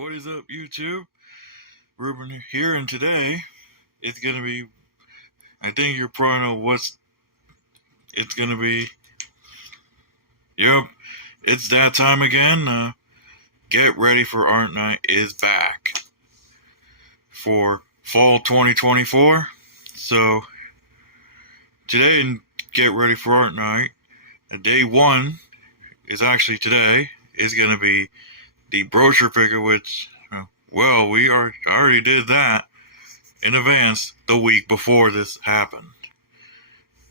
What is up, YouTube? Ruben here, and today it's gonna be. I think you probably know what it's gonna be. Yep, it's that time again. Get ready for Art Night is back for fall 2024. So today, in Get Ready for Art Night, day one is actually today. Is gonna be the brochure picker, which, well, we already did that in advance the week before this happened.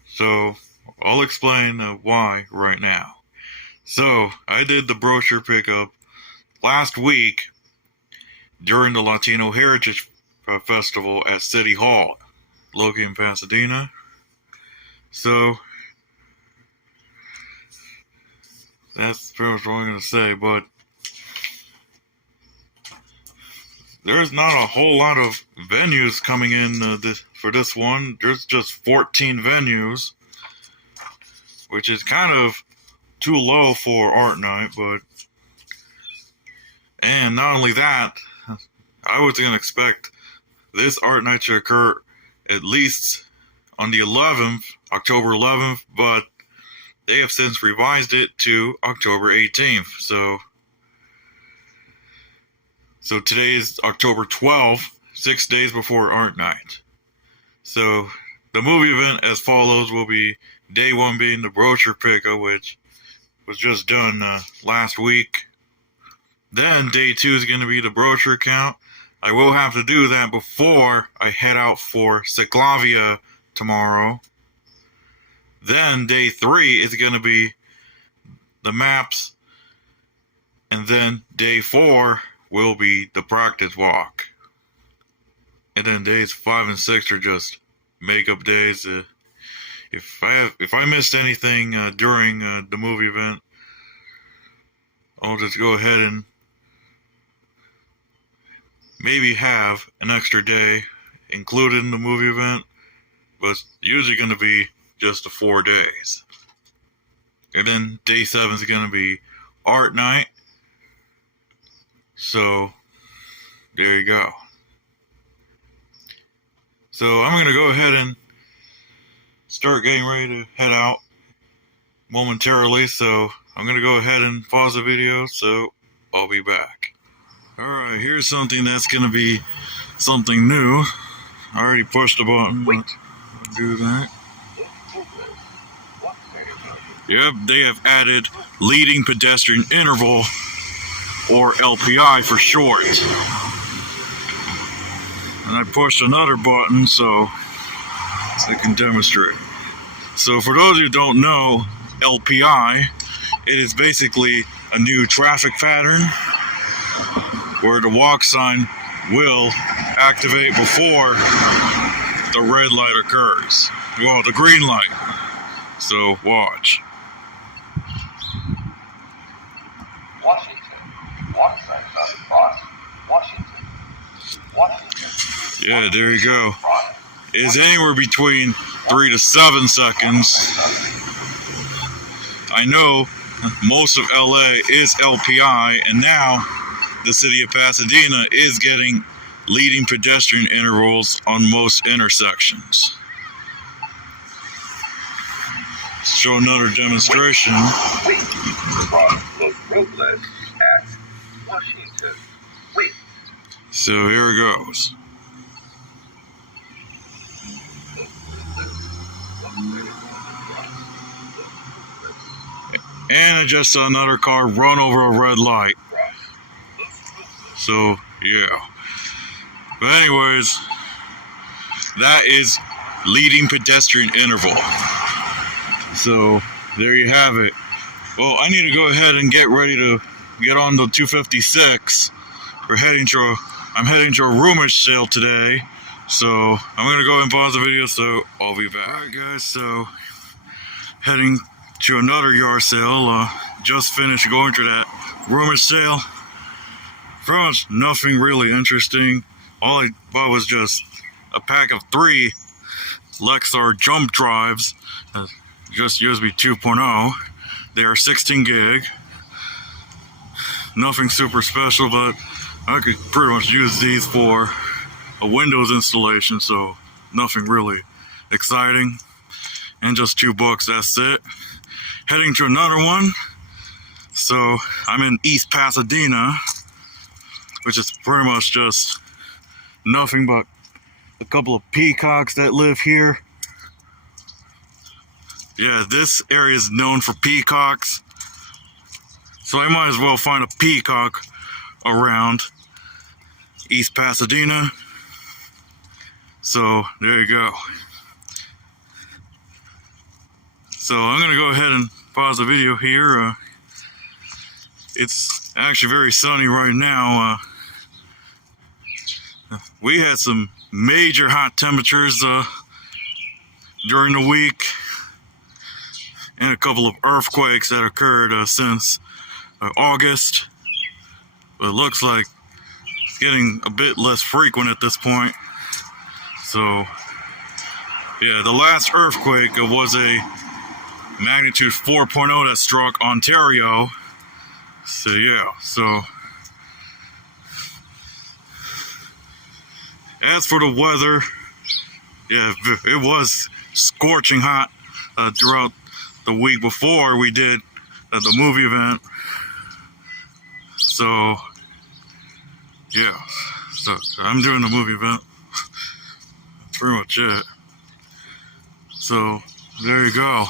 So I'll explain why right now. So I did the brochure pickup last week during the Latino Heritage Festival at City Hall, located in Pasadena. So that's pretty much what I'm going to say, but there's not a whole lot of venues coming in for this one. There's just 14 venues, which is kind of too low for Art Night, and not only that, I was going to expect this Art Night to occur at least on the 11th, October 11th, but they have since revised it to October 18th, So today is October 12th, 6 days before Art Night. So the movie event as follows will be day one being the brochure pickup, which was just done last week. Then day two is going to be the brochure count. I will have to do that before I head out for CicLAvia tomorrow. Then day three is going to be the maps. And then day four will be the practice walk. And then days 5 and 6 are just makeup days. If I missed anything during the movie event, I'll just go ahead and maybe have an extra day included in the movie event, but it's usually going to be just the 4 days. And then day 7 is going to be Art Night. So, there you go. So, I'm going to go ahead and start getting ready to head out momentarily. So, I'm going to go ahead and pause the video. So, I'll be back. Alright, here's something that's going to be something new. I already pushed the button. Let's do that. Yep, they have added leading pedestrian interval, or LPI for short. And I pushed another button so I can demonstrate. So for those who don't know, LPI, it is basically a new traffic pattern where the walk sign will activate before the red light occurs. Well, the green light. So watch. Yeah, there you go. It's anywhere between 3 to 7 seconds. I know most of LA is LPI, and now the city of Pasadena is getting leading pedestrian intervals on most intersections. Show another demonstration. So here it goes. And I just saw another car run over a red light. So, yeah. But anyways, that is leading pedestrian interval. So, there you have it. Well, I need to go ahead and get ready to get on the 256. I'm heading to a rumage sale today. So, I'm going to go and pause the video, so I'll be back. Alright guys, so heading to another yard sale. Just finished going to that rumage sale. Pretty much nothing really interesting. All I bought was just a pack of 3 Lexar jump drives, just USB 2.0. They are 16 gig. Nothing super special, but I could pretty much use these for a Windows installation, so nothing really exciting. And just $2, that's it. Heading to another one. So I'm in East Pasadena, which is pretty much just nothing but a couple of peacocks that live here. Yeah, this area is known for peacocks, so I might as well find a peacock around East Pasadena. So there you go. So I'm gonna go ahead and pause the video here. It's actually very sunny right now. We had some major hot temperatures during the week, and a couple of earthquakes that occurred since August. But it looks like it's getting a bit less frequent at this point. So yeah, the last earthquake was a magnitude 4.0 that struck Ontario. So yeah, so as for the weather, yeah, it was scorching hot throughout the week before we did the movie event. So yeah, so I'm doing the movie event. That's pretty much it. So there you go.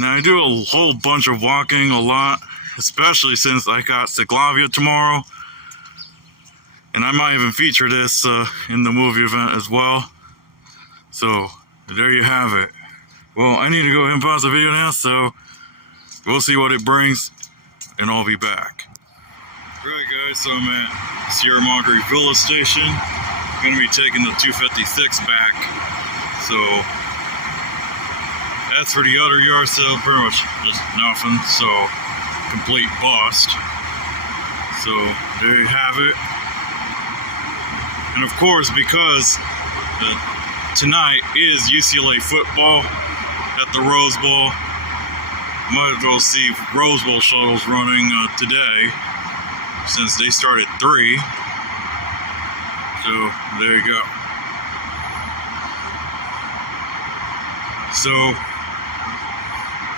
Now I do a whole bunch of walking a lot, especially since I got CicLAvia tomorrow. And I might even feature this in the movie event as well. So there you have it. Well, I need to go ahead and pause the video now, so we'll see what it brings, and I'll be back. Alright guys, so I'm at Sierra Madre Villa Station. I'm going to be taking the 256 back. So as for the other yard sale, pretty much just nothing, so complete bust. So there you have it. And of course, because tonight is UCLA football at the Rose Bowl, might as well see Rose Bowl shuttles running today, since they start at 3. So there you go. So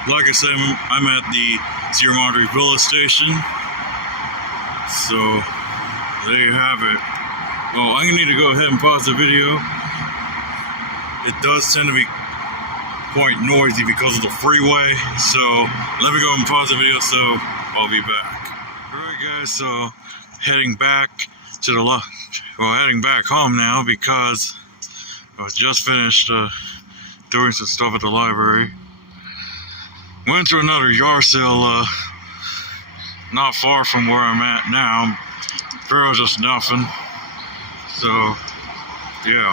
like I said, I'm at the Sierra Madre Villa Station. So there you have it. Well, I'm gonna need to go ahead and pause the video. It does tend to be quite noisy because of the freeway. So let me go and pause the video, so I'll be back. Alright guys, so heading back to the heading back home now, because I just finished doing some stuff at the library. Went to another yard sale not far from where I'm at now. There was just nothing. So yeah.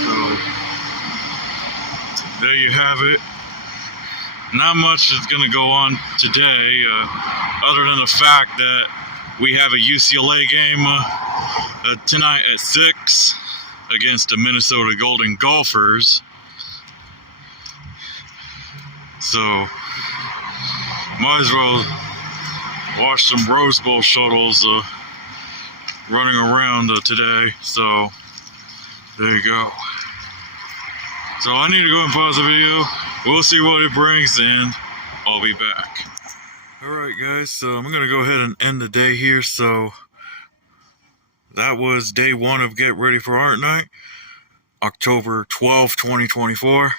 So there you have it. Not much is going to go on today, other than the fact that we have a UCLA game tonight at 6 against the Minnesota Golden Gophers. So might as well watch some Rose Bowl shuttles running around today. So there you go. So I need to go and pause the video. We'll see what it brings, and I'll be back. Alright guys, so I'm going to go ahead and end the day here. So that was day 1 of Get Ready for Art Night, October 12th, 2024.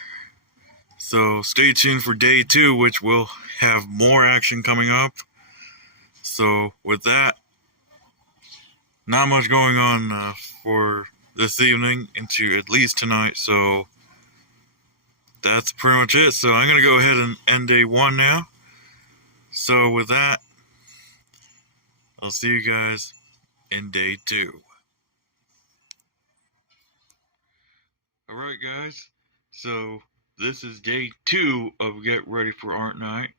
So stay tuned for day 2, which will have more action coming up. So with that, not much going on for this evening into at least tonight. So that's pretty much it. So I'm going to go ahead and end day 1 now. So with that, I'll see you guys in day 2. Alright guys, so this is day 2 of Get Ready for Art Night,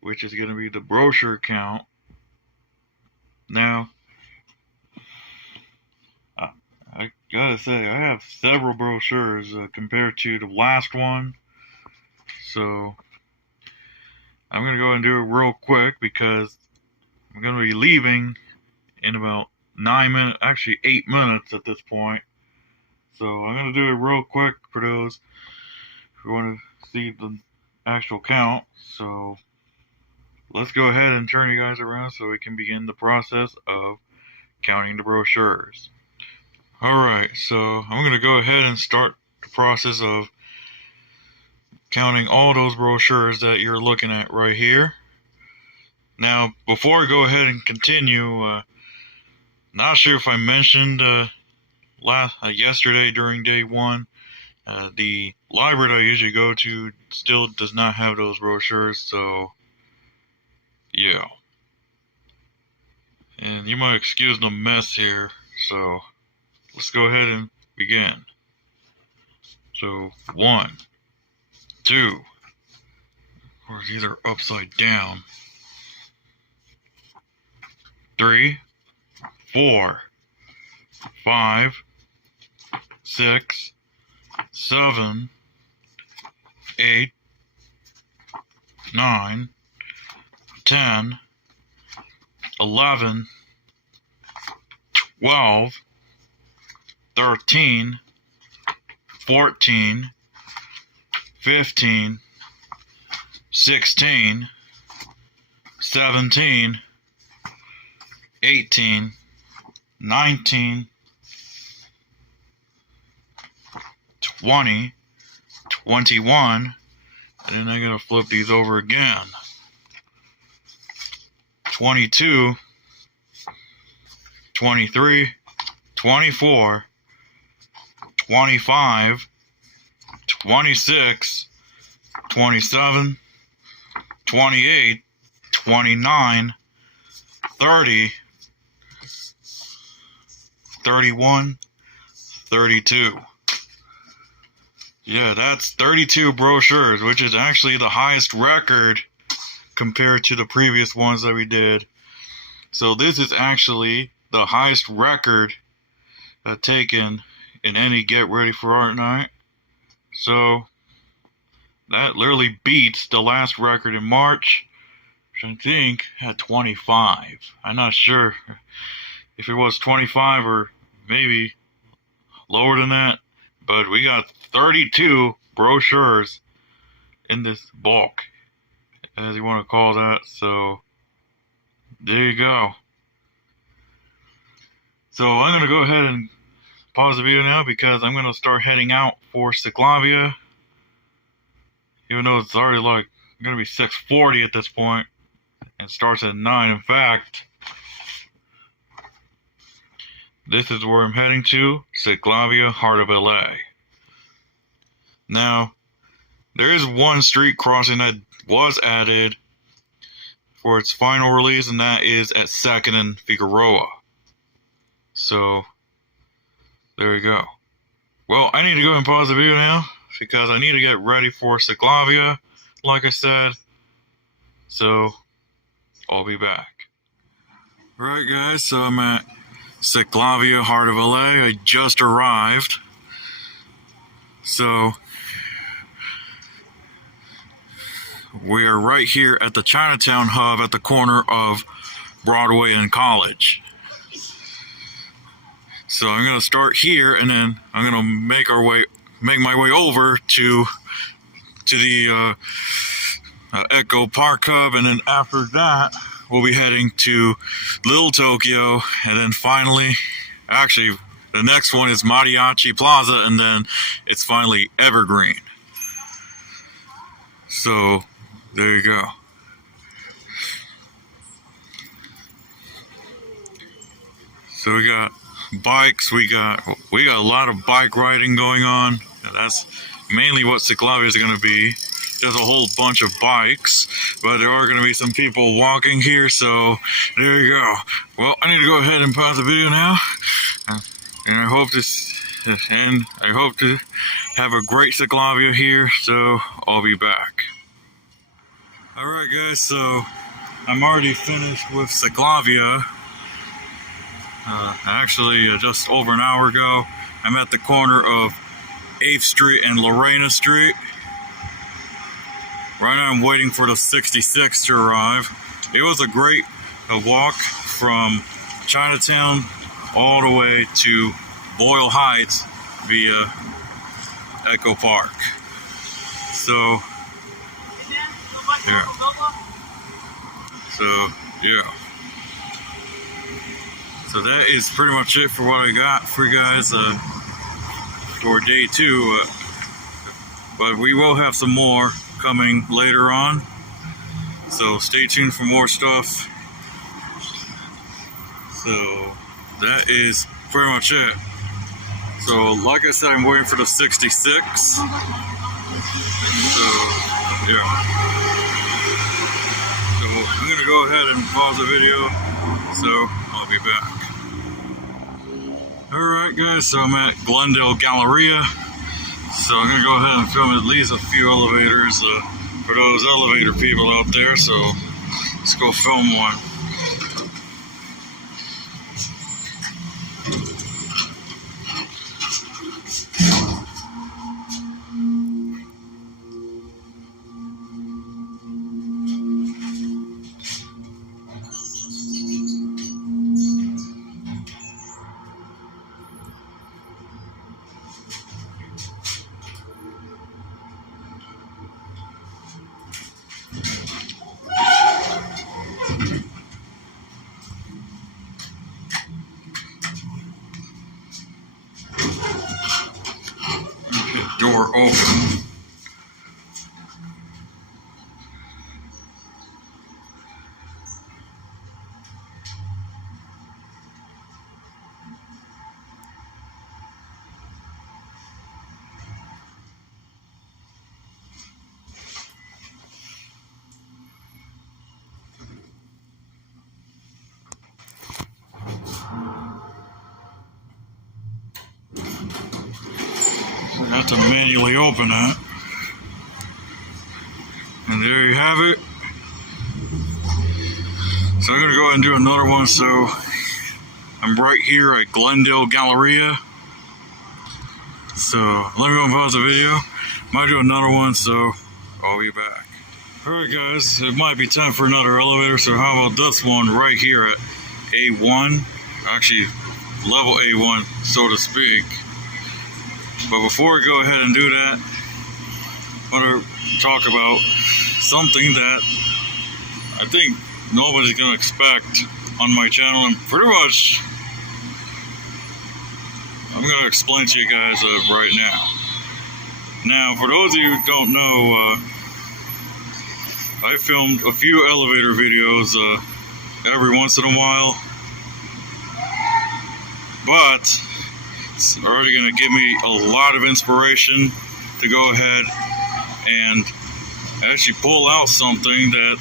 which is going to be the brochure count. Now, I gotta say, I have several brochures compared to the last one. So I'm going to go and do it real quick because I'm going to be leaving in about 9 minutes, actually 8 minutes at this point. So I'm going to do it real quick for those who want to see the actual count. So let's go ahead and turn you guys around so we can begin the process of counting the brochures. Alright, so I'm going to go ahead and start the process of counting all those brochures that you're looking at right here. Now, before I go ahead and continue, not sure if I mentioned yesterday during day one, the library that I usually go to still does not have those brochures, so yeah. And you might excuse the mess here, so let's go ahead and begin. So 1, 2, or these are upside down. 3, 4, 5, 6, 7, 8, 9, 10, 11, 12, 13, 14, 15, 16, 17, 18, 19, 20, 21, and then I gotta flip these over again. 22, 23, 24, 25, 26, 27, 28, 29, 30, 31, 32. Yeah, that's 32 brochures, which is actually the highest record compared to the previous ones that we did. So this is actually the highest record taken in any Get Ready for Art night. So that literally beats the last record in March, which I think had 25. I'm not sure if it was 25 or maybe lower than that, but we got 32 brochures in this bulk, as you want to call that. So there you go. So I'm going to go ahead and pause the video now because I'm going to start heading out for CicLAvia, even though it's already like going to be 6:40 at this point and starts at 9. In fact, this is where I'm heading to, CicLAvia, heart of LA. Now, there is one street crossing that was added for its final release, and that is at 2nd and Figueroa. So, there you go. Well, I need to go and pause the video now because I need to get ready for CicLAvia, like I said. So, I'll be back. Alright guys, so I'm at CicLAvia, heart of LA. I just arrived. So, we are right here at the Chinatown hub at the corner of Broadway and College. So I'm going to start here, and then I'm going to make my way over to the Echo Park Hub, and then after that we'll be heading to Little Tokyo, and then finally, actually the next one is Mariachi Plaza, and then it's finally Evergreen. So there you go. So we got bikes, we got a lot of bike riding going on. That's mainly what CicLAvia is going to be. There's a whole bunch of bikes, but there are going to be some people walking here, so there you go. Well, I need to go ahead and pause the video now, and I hope to have a great CicLAvia here, so I'll be back. Alright guys, so I'm already finished with CicLAvia. Actually, just over an hour ago. I'm at the corner of 8th Street and Lorena Street. Right now I'm waiting for the 66 to arrive. It was a great walk from Chinatown all the way to Boyle Heights via Echo Park. So, yeah. So that is pretty much it for what I got for you guys for day 2. But we will have some more coming later on. So stay tuned for more stuff. So that is pretty much it. So like I said, I'm waiting for the 66. So yeah. So I'm gonna go ahead and pause the video. So I'll be back. Alright guys, so I'm at Glendale Galleria. So I'm gonna go ahead and film at least a few elevators for those elevator people out there. So let's go film one. Door open. So I have to manually open that. And there you have it. So I'm going to go ahead and do another one. So I'm right here at Glendale Galleria. So let me go and pause the video. Might do another one, so I'll be back. Alright guys, it might be time for another elevator. So how about this one right here at A1? Actually, level A1, so to speak. But before I go ahead and do that, I want to talk about something that I think nobody's going to expect on my channel, and pretty much I'm going to explain to you guys right now. Now, for those of you who don't know, I filmed a few elevator videos every once in a while, but it's already going to give me a lot of inspiration to go ahead and actually pull out something that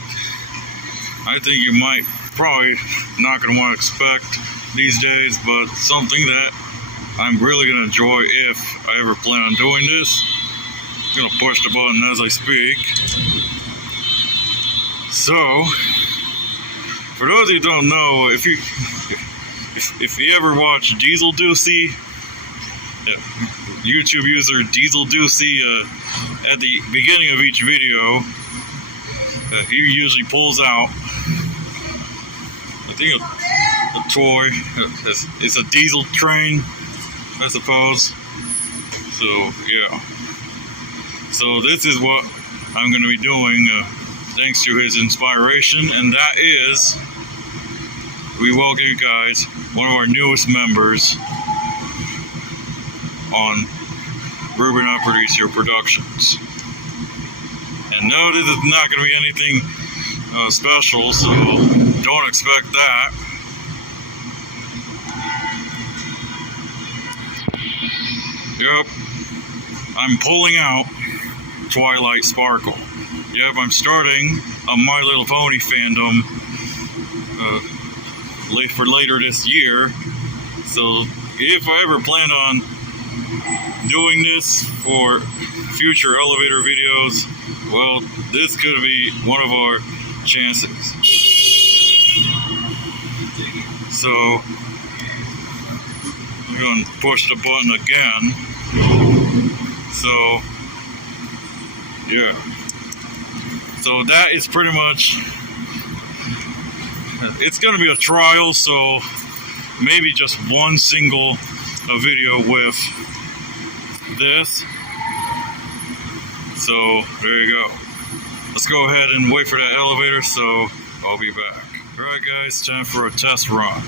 I think you might probably not going to want to expect these days, but something that I'm really going to enjoy if I ever plan on doing this. I'm going to push the button as I speak. So, for those of you who don't know, if you ever watch Diesel Doocy, YouTube user Diesel Doocy, at the beginning of each video, he usually pulls out, I think, a toy. It's a diesel train, I suppose. So, yeah. So this is what I'm going to be doing, thanks to his inspiration, and that is, we welcome you guys, one of our newest members on Ruben Producer Productions. And no, this is not going to be anything special, so don't expect that. Yep, I'm pulling out Twilight Sparkle. Yep, I'm starting a My Little Pony fandom for later this year. So if I ever plan on doing this for future elevator videos, well, this could be one of our chances. So I'm going to push the button again. So yeah. So that is pretty much, it's going to be a trial, so maybe just one single video with this. So there you go. Let's go ahead and wait for that elevator, so I'll be back. Alright guys, time for a test run.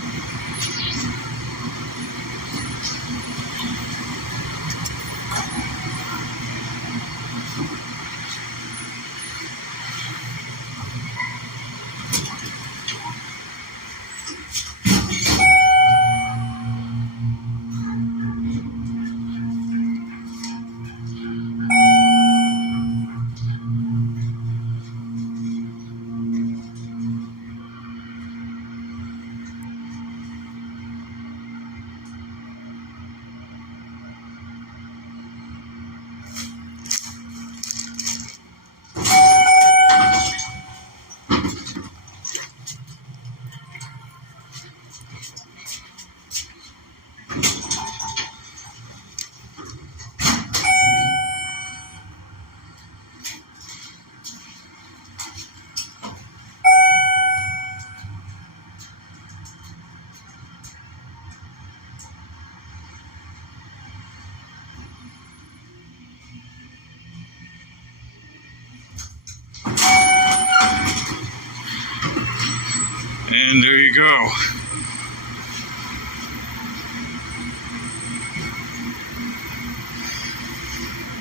And there you go.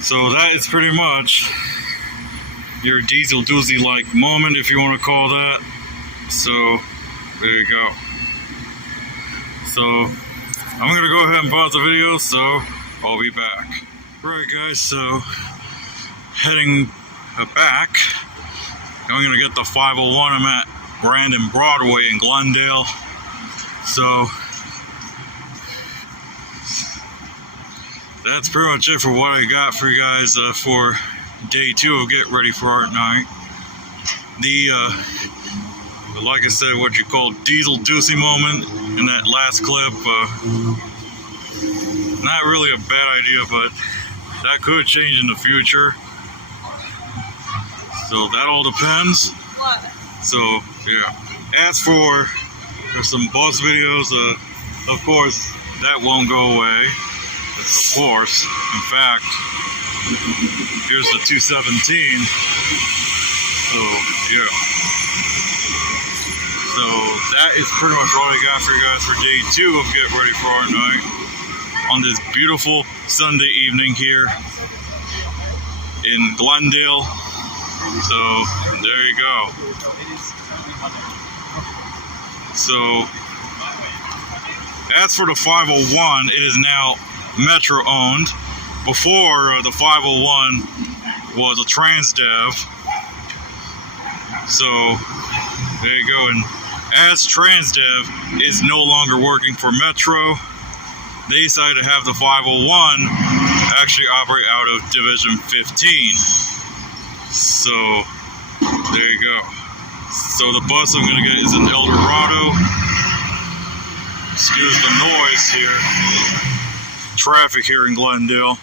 So that is pretty much your diesel doozy like moment, if you want to call that. So there you go. So I'm gonna go ahead and pause the video, so I'll be back. Right guys, so heading back, I'm gonna get the 501. I'm at Brandon Broadway in Glendale. So that's pretty much it for what I got for you guys for day 2 of Get Ready for Art Night. The like I said, what you call diesel doozy moment in that last clip, not really a bad idea, but that could change in the future. So that all depends. What? So yeah. As for some bus videos, of course that won't go away. Of course. In fact, here's the 217. So yeah. So that is pretty much all I got for you guys for day 2 of Get Ready for Art Night on this beautiful Sunday evening here in Glendale. So there you go. So as for the 501, it is now Metro owned. Before the 501 was a Transdev. So there you go. And as Transdev is no longer working for Metro, they decided to have the 501 actually operate out of Division 15. So there you go. So the bus I'm gonna get is an Eldorado. Excuse the noise here. Traffic here in Glendale.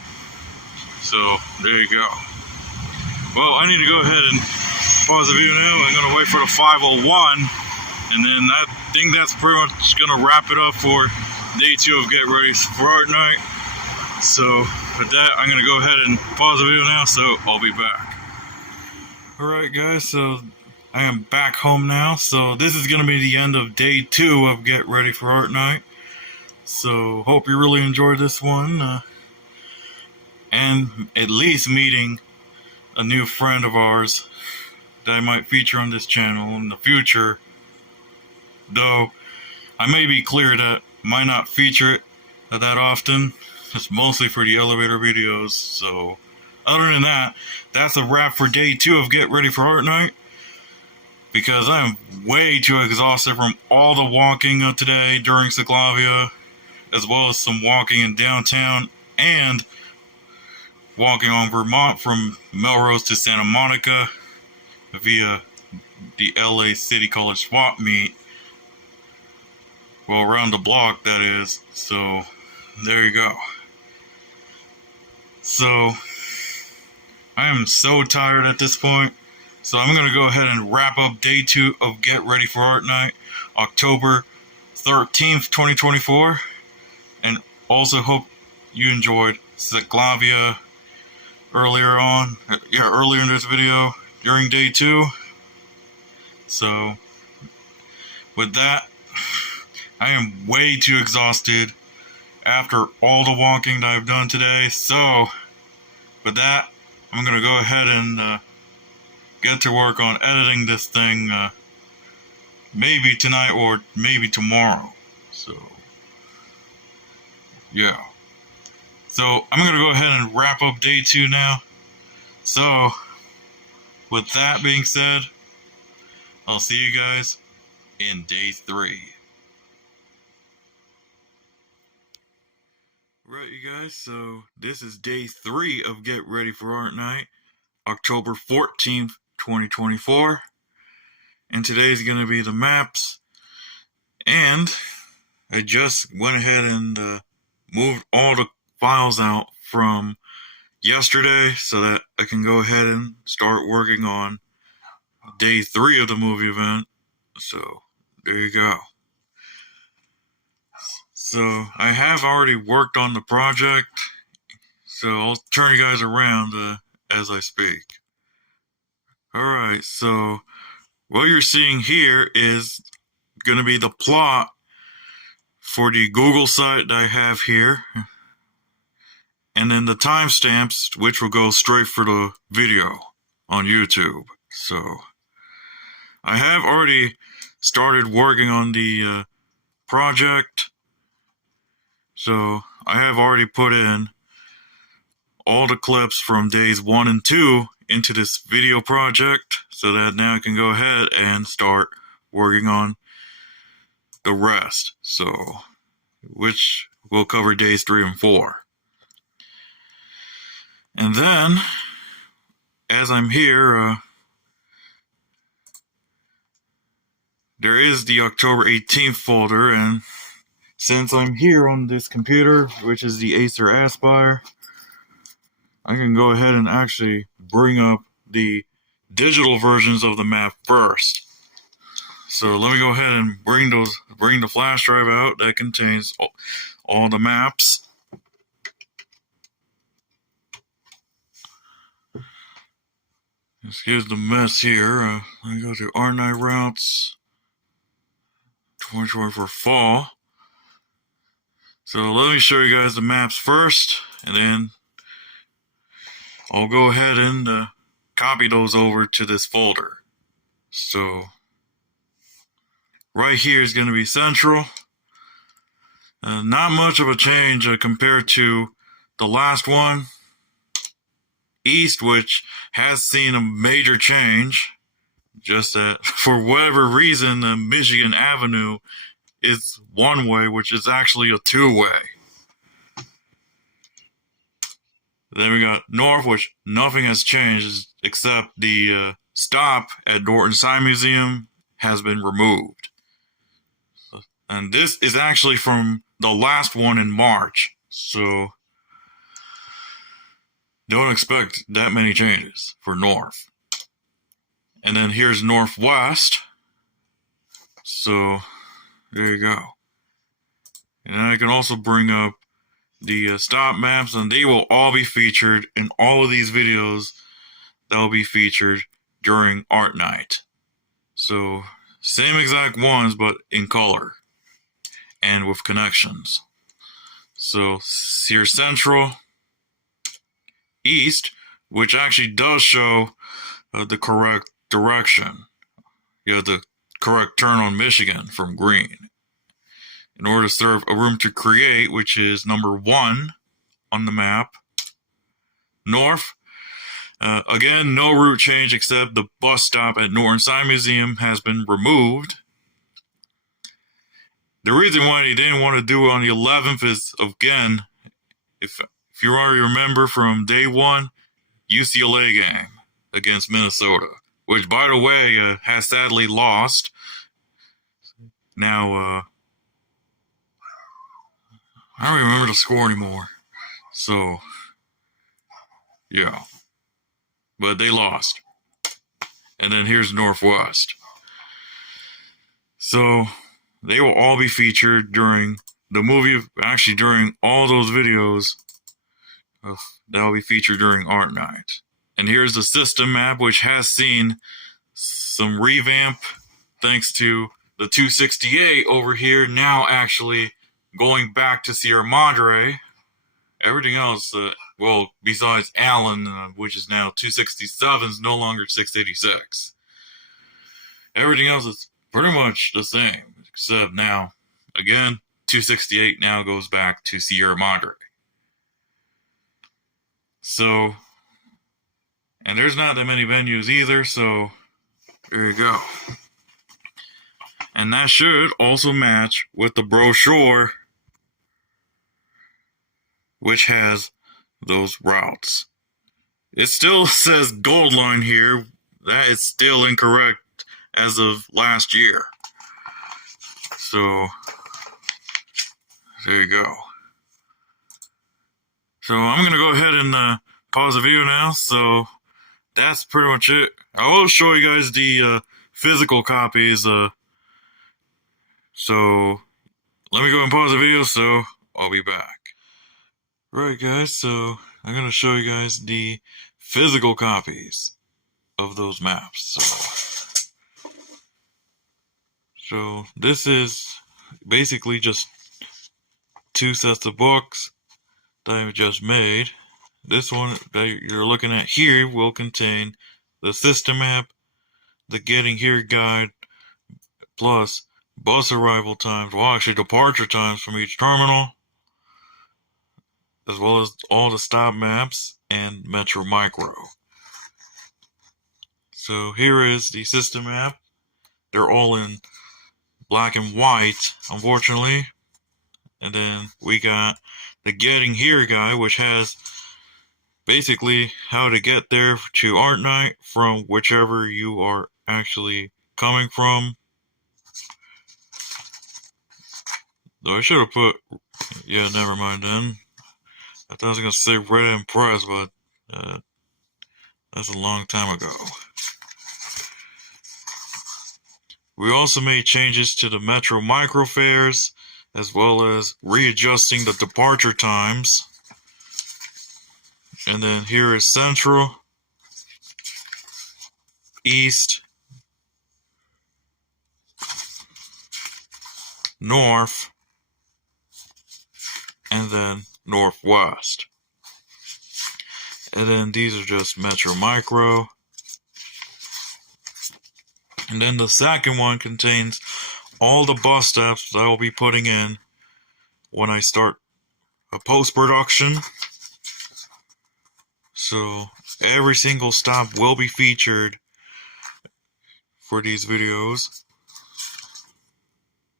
So there you go. Well, I need to go ahead and pause the video now. I'm gonna wait for the 501, and then I think that's pretty much gonna wrap it up for day 2 of Get Ready for Art Night. So with that, I'm gonna go ahead and pause the video now, so I'll be back. Alright guys, so I am back home now. So this is gonna be the end of day 2 of Get Ready for Art Night. So hope you really enjoyed this one, and at least meeting a new friend of ours that I might feature on this channel in the future. Though I may be clear that I might not feature it that often. It's mostly for the elevator videos. So other than that, that's a wrap for day 2 of Get Ready for Art Night. Because I am way too exhausted from all the walking of today during CicLAvia, as well as some walking in downtown and walking on Vermont from Melrose to Santa Monica via the LA City College swap meet. Well, around the block, that is. So there you go. So I am so tired at this point. So I'm going to go ahead and wrap up day 2 of Get Ready for Art Night, October 13th, 2024. And also hope you enjoyed CicLAvia earlier in this video during day 2. So with that, I am way too exhausted after all the walking that I've done today. So with that, I'm going to go ahead and get to work on editing this thing maybe tonight or maybe tomorrow. So yeah. So I'm going to go ahead and wrap up day 2 now. So with that being said, I'll see you guys in day 3. Right, you guys, so this is day 3 of Get Ready for Art Night, October 14th, 2024. And today's going to be the maps. And I just went ahead and moved all the files out from yesterday so that I can go ahead and start working on day 3 of the movie event. So there you go. So I have already worked on the project, so I'll turn you guys around as I speak. Alright, so what you're seeing here is going to be the plot for the Google site that I have here, and then the timestamps, which will go straight for the video on YouTube. So I have already started working on the project. So I have already put in all the clips from days 1 and 2 into this video project, so that now I can go ahead and start working on the rest. So, which will cover days 3 and 4. And then, as I'm here, there is the October 18th folder, and since I'm here on this computer, which is the Acer Aspire, I can go ahead and actually bring up the digital versions of the map first. So let me go ahead and bring the flash drive out that contains all the maps. Excuse the mess here. Let me go to R9 routes 2024 fall. So let me show you guys the maps first, and then I'll go ahead and copy those over to this folder. So right here is going to be Central. Not much of a change compared to the last one. East, which has seen a major change. Just that for whatever reason, the Michigan Avenue is one way, which is actually a 2-way. Then we got North, which nothing has changed except the stop at Norton Science Museum has been removed. And this is actually from the last one in March, so don't expect that many changes for North. And then here's Northwest. So there you go. And I can also bring up the stop maps, and they will all be featured in all of these videos that will be featured during Art Night. So same exact ones, but in color and with connections. So here's Central, East, which actually does show the correct direction. You have the correct turn on Michigan from green. In order to serve a room to create, which is number 1 on the map. North, again, no route change except the bus stop at Norton Science Museum has been removed. The reason why they didn't want to do it on the 11th is, again, if you already remember from day 1, UCLA game against Minnesota, which, by the way, has sadly lost. Now, I don't remember the score anymore. So, yeah. But they lost. and then here's Northwest. So they will all be featured during the movie, actually during all those videos that will be featured during Art Night. And here's the system map, which has seen some revamp thanks to the 268 over here now actually going back to Sierra Madre. Everything else, well, besides Allen, which is now 267, is no longer 686. Everything else is pretty much the same, except now, again, 268 now goes back to Sierra Madre. So, and there's not that many venues either, so there you go. And that should also match with the brochure, which has those routes. It still says Gold Line here. That is still incorrect as of last year. So, there you go. So, I'm going to go ahead and pause the video now. So, that's pretty much it. I will show you guys the physical copies. So, let me go and pause the video, so I'll be back. Right, guys, so I'm going to show you guys the physical copies of those maps. So this is basically just 2 sets of books that I just made. This one that you're looking at here will contain the system map, the Getting Here guide, plus bus arrival times, well actually departure times from each terminal, as well as all the stop maps and Metro Micro. So here is the system map. They're all in black and white, unfortunately. And then we got the Getting Here guide, which has basically how to get there to Art Night from whichever you are actually coming from. Though I should have put, yeah, never mind then. I thought I was going to say Red Impress, but that's a long time ago. We also made changes to the Metro Micro fares, as well as readjusting the departure times. And then here is Central, East, North, and then Northwest. And then these are just Metro Micro. And then the second one contains all the bus stops that I will be putting in when I start a post-production. So every single stop will be featured for these videos.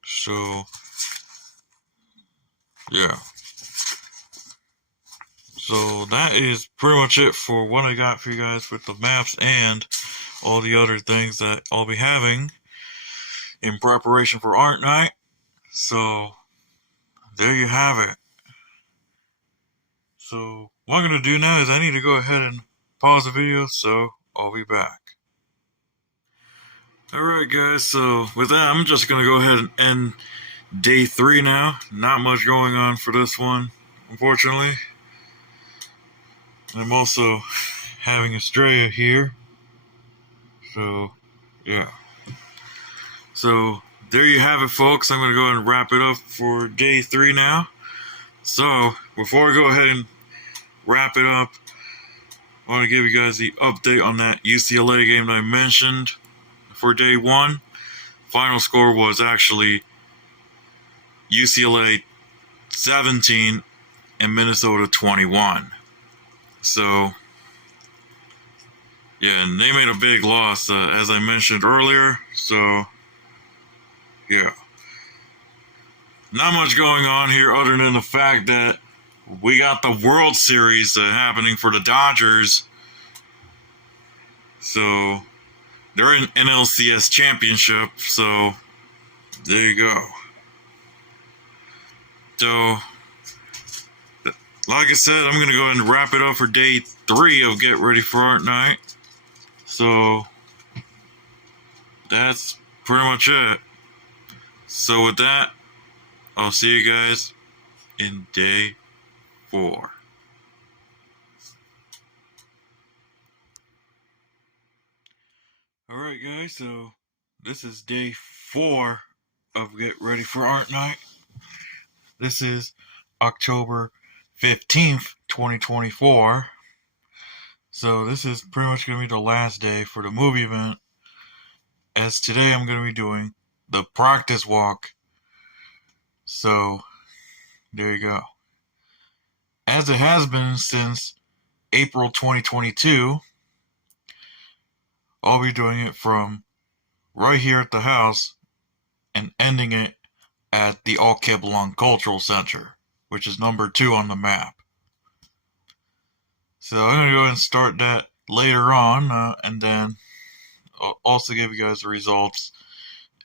So, yeah. So that is pretty much it for what I got for you guys with the maps and all the other things that I'll be having in preparation for Art Night. So there you have it. So what I'm going to do now is I need to go ahead and pause the video, so I'll be back. Alright guys, so with that I'm just going to go ahead and end day 3 now. Not much going on for this one, unfortunately. I'm also having Estrella here. So, yeah. So, there you have it, folks. I'm going to go ahead and wrap it up for day 3 now. So, before I go ahead and wrap it up, I want to give you guys the update on that UCLA game that I mentioned for day 1. Final score was actually UCLA 17 and Minnesota 21. So, yeah, and they made a big loss, as I mentioned earlier. So, yeah. Not much going on here other than the fact that we got the World Series happening for the Dodgers. So, they're in NLCS Championship. So, there you go. So, like I said, I'm going to go ahead and wrap it up for day 3 of Get Ready for Art Night. So, that's pretty much it. So with that, I'll see you guys in day 4. Alright guys, so this is day 4 of Get Ready for Art Night. This is October 15th, 2024. So this is pretty much going to be the last day for the movie event, as today I'm going to be doing the practice walk. So there you go. As it has been since April 2022, I'll be doing it from right here at the house and ending it at the Al-Kiblan Cultural Center, which is number 2 on the map. So I'm going to go ahead and start that later on, and then I'll also give you guys the results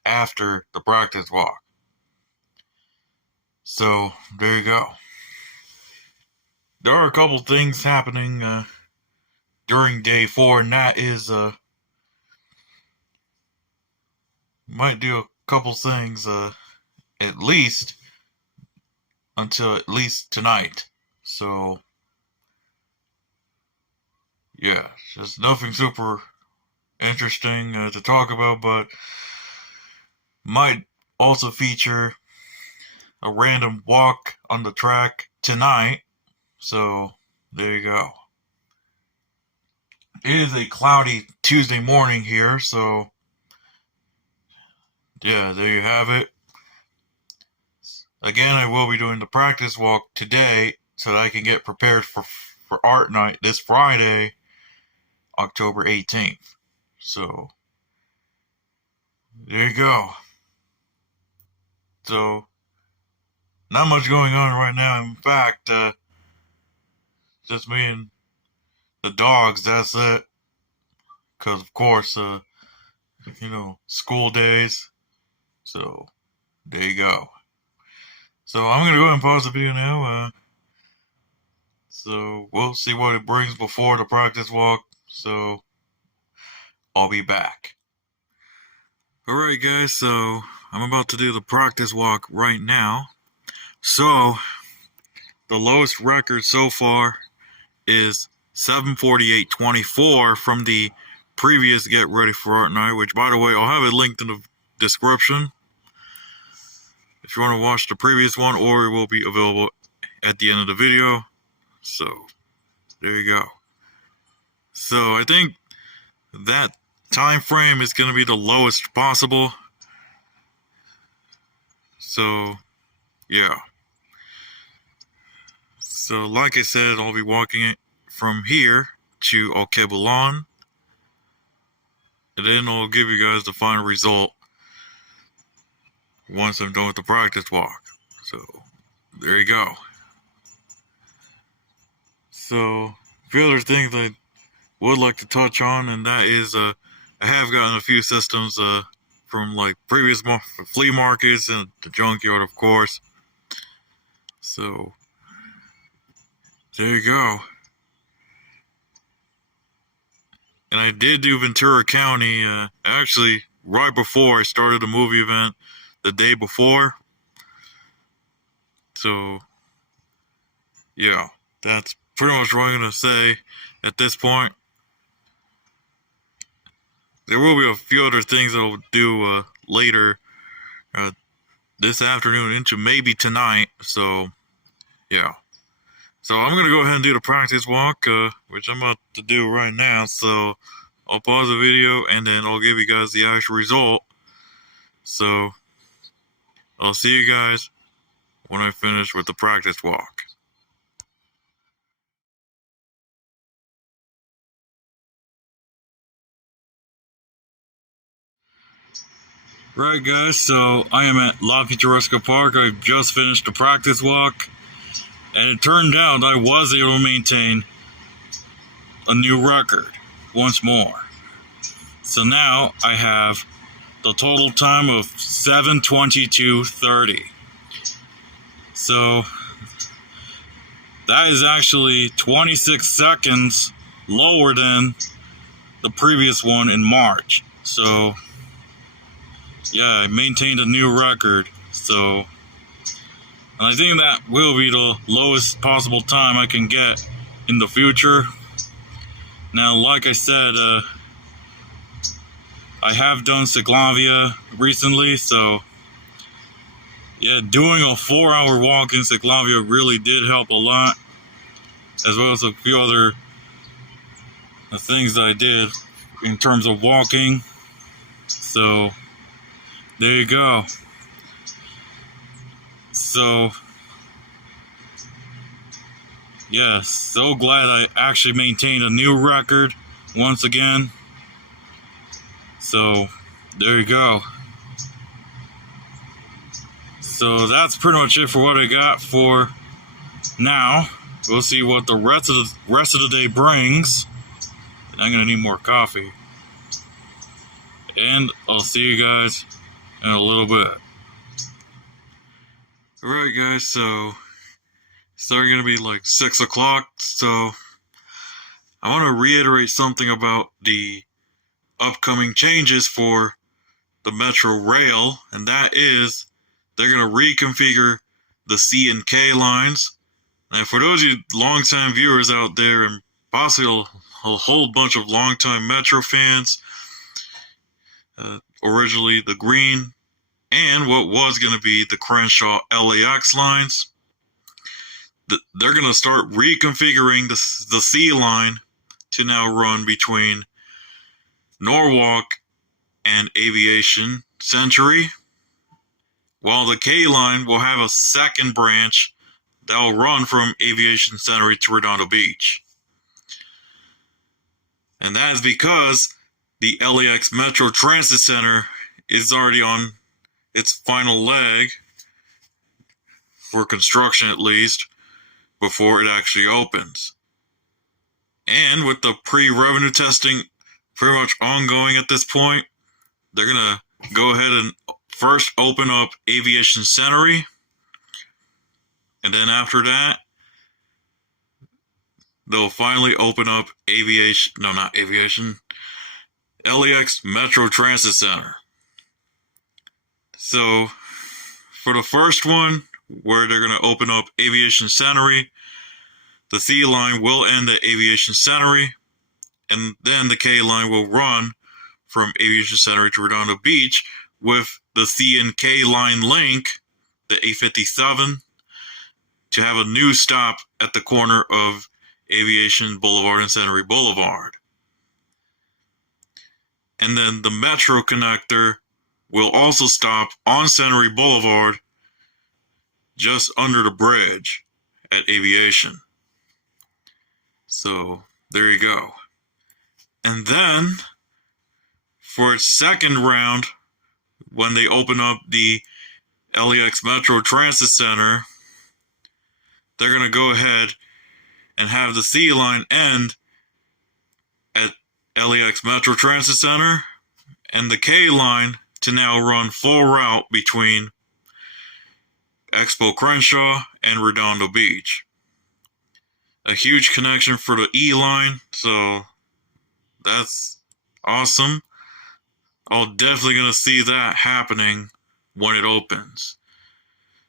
after the practice walk. So there you go. There are a couple things happening during day 4, and that is might do a couple things at least until at least tonight. So yeah, just nothing super interesting to talk about, but might also feature a random walk on the track tonight. So there you go. It is a cloudy Tuesday morning here, so yeah, there you have it. Again, I will be doing the practice walk today so that I can get prepared for art night this Friday, October 18th. So there you go. So not much going on right now. In fact, just me and the dogs, that's it. Because of course, school days. So there you go. So I'm gonna go ahead and pause the video now. So we'll see what it brings before the practice walk. So I'll be back. Alright guys, so I'm about to do the practice walk right now. So the lowest record so far is 7:48:24 from the previous Get Ready for Art Night, which by the way, I'll have it linked in the description if you want to watch the previous one, or it will be available at the end of the video. So there you go. So I think that time frame is going to be the lowest possible. So yeah. So like I said, I'll be walking it from here to Al-Kiblan, and then I'll give you guys the final result once I'm done with the practice walk. So there you go. So a few other things I would like to touch on, and that is I have gotten a few systems from like previous flea markets and the junkyard, of course. So there you go. And I did do Ventura County actually right before I started the movie event, the day before. So yeah, that's pretty much what I'm going to say at this point. There will be a few other things I'll do later this afternoon into maybe tonight. So yeah. So I'm going to go ahead and do the practice walk, which I'm about to do right now. So I'll pause the video and then I'll give you guys the actual result. So I'll see you guys when I finish with the practice walk. Right guys, so I am at La Pintoresca Park. I've just finished the practice walk, and it turned out I was able to maintain a new record once more. So now I have the total time of 7:22:30. So that is actually 26 seconds lower than the previous one in March. So yeah, I maintained a new record. So I think that will be the lowest possible time I can get in the future. Now, like I said, I have done CicLAvia recently, so yeah, doing a 4-hour walk in CicLAvia really did help a lot, as well as a few other things that I did in terms of walking. So there you go. So yeah, so glad I actually maintained a new record once again. So there you go. So that's pretty much it for what I got for now. We'll see what the rest of the day brings. And I'm gonna need more coffee. And I'll see you guys in a little bit. Alright guys, so it's gonna be like 6 o'clock, so I want to reiterate something about the upcoming changes for the Metro Rail, and that is they're gonna reconfigure the C and K lines. And for those of you longtime viewers out there, and possibly a whole bunch of longtime Metro fans, originally the green and what was going to be the Crenshaw LAX lines, they're going to start reconfiguring the C line to now run between Norwalk and Aviation Century, while the K line will have a second branch that will run from Aviation Century to Redondo Beach. And that is because the LAX Metro Transit Center is already on its final leg, for construction at least, before it actually opens. And with the pre-revenue testing pretty much ongoing at this point, they're going to go ahead and first open up Aviation Century, and then after that, they'll finally open up LAX Metro Transit Center. So, for the first one, where they're going to open up Aviation Century, the C line will end at Aviation Century, and then the K line will run from Aviation Century to Redondo Beach with the C and K line link, the 857, to have a new stop at the corner of Aviation Boulevard and Century Boulevard. And then the Metro connector will also stop on Century Boulevard, just under the bridge at Aviation. So there you go. And then for its second round, when they open up the LAX Metro Transit Center, they're going to go ahead and have the C line end at LAX Metro Transit Center, and the K line to now run full route between Expo Crenshaw and Redondo Beach. A huge connection for the E line, so that's awesome. I'm definitely going to see that happening when it opens.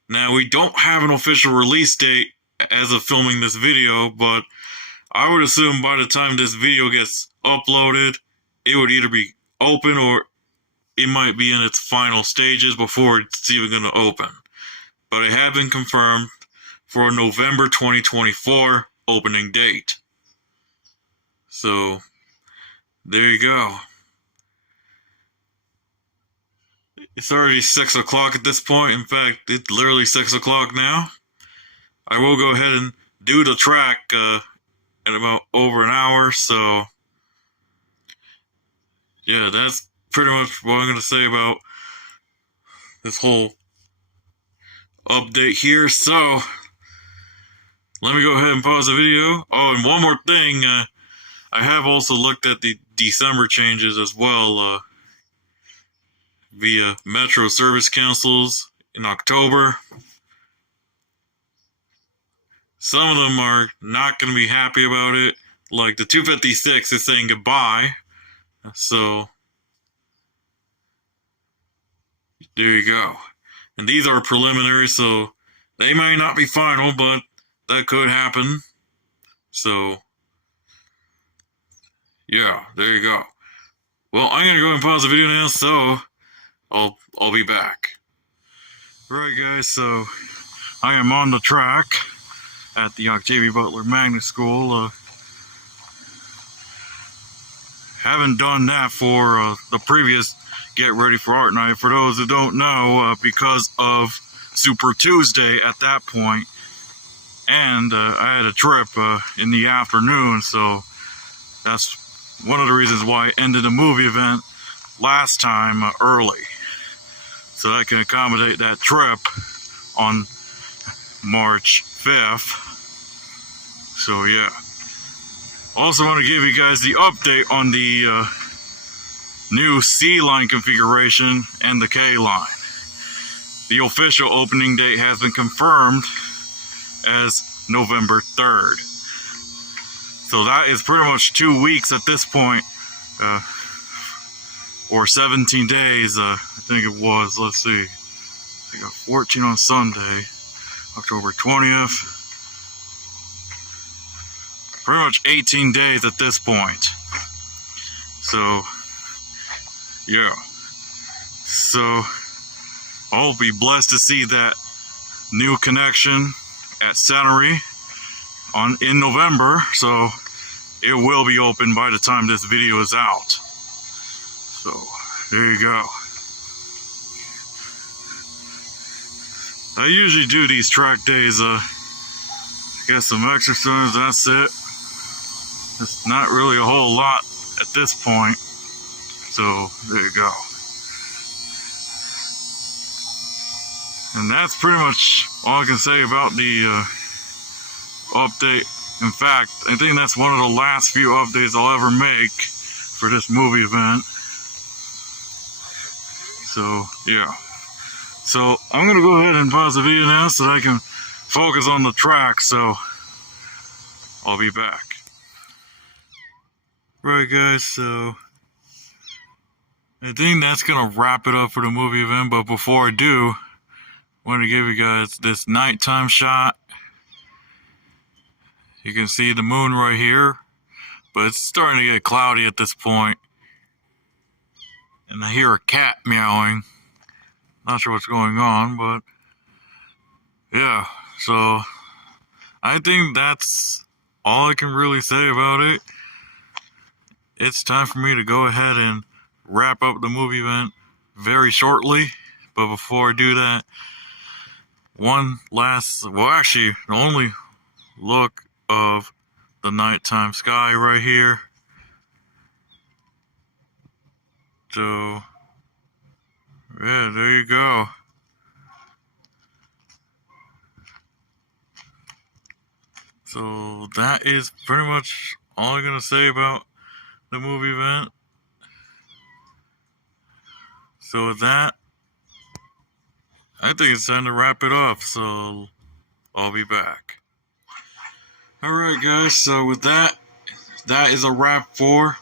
Now, we don't have an official release date as of filming this video, but I would assume by the time this video gets uploaded, it would either be open or it might be in its final stages before it's even going to open. But it has been confirmed for a November 2024 opening date. So, there you go. It's already 6 o'clock at this point. In fact, it's literally 6 o'clock now. I will go ahead and do the track in about over an hour, so yeah, that's pretty much what I'm going to say about this whole update here. So, let me go ahead and pause the video. Oh, and one more thing, I have also looked at the December changes as well, via Metro Service Councils in October. Some of them are not going to be happy about it. Like the 256 is saying goodbye. So, there you go. And these are preliminary, so they may not be final, but that could happen. So, yeah, there you go. Well, I'm gonna go and pause the video now, so I'll be back. Right, guys, so I am on the track at the Octavia Butler Magnet School. Haven't done that for the previous Get Ready for Art Night. For those who don't know, because of Super Tuesday at that point, and I had a trip in the afternoon, so that's one of the reasons why I ended the movie event last time early, so I can accommodate that trip on March 5th. So yeah. Also want to give you guys the update on the new C line configuration and the K line. The official opening date has been confirmed as November 3rd. So that is pretty much 2 weeks at this point, or 17 days, I think it was. Let's see. I got 14 on Sunday, October 20th. Pretty much 18 days at this point. So, yeah. So, I'll be blessed to see that new connection at Centery in November. So, it will be open by the time this video is out. So, there you go. I usually do these track days, get some exercise, that's it. It's not really a whole lot at this point, so there you go. And that's pretty much all I can say about the update. In fact, I think that's one of the last few updates I'll ever make for this movie event. So, yeah. So, I'm going to go ahead and pause the video now so that I can focus on the track, so I'll be back. Right, guys, so I think that's gonna wrap it up for the movie event, but before I do, I want to give you guys this nighttime shot. You can see the moon right here, but it's starting to get cloudy at this point. And I hear a cat meowing. Not sure what's going on, but yeah, so I think that's all I can really say about it. It's time for me to go ahead and wrap up the movie event very shortly. But before I do that, one last, well, actually, the only look of the nighttime sky right here. So, yeah, there you go. So, that is pretty much all I'm going to say about the movie event. So with that, I think it's time to wrap it up, so I'll be back. Alright guys, so with that is a wrap for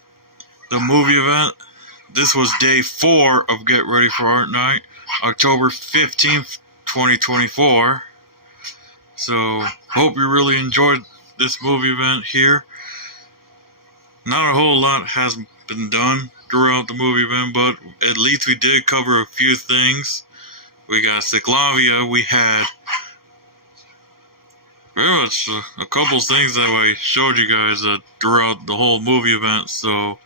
the movie event. This was day 4 of Get Ready for Art Night, October 15th, 2024. So, hope you really enjoyed this movie event here. Not a whole lot has been done throughout the movie event, but at least we did cover a few things. We got CicLAvia, we had pretty much a couple things that I showed you guys throughout the whole movie event. So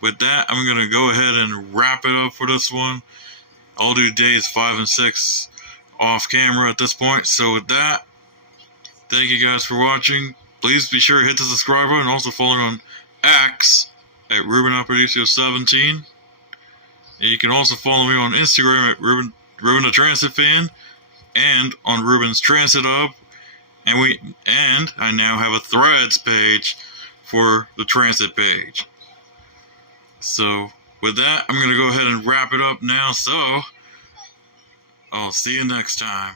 with that, I'm going to go ahead and wrap it up for this one. I'll do days 5 and 6 off camera at this point. So with that, thank you guys for watching. Please be sure to hit the subscribe button and also follow me on X at RubenAparicio17. And you can also follow me on Instagram at Ruben the Transit Fan and on Ruben's Transit Hub. And I now have a Threads page for the Transit page. So with that, I'm going to go ahead and wrap it up now. So I'll see you next time.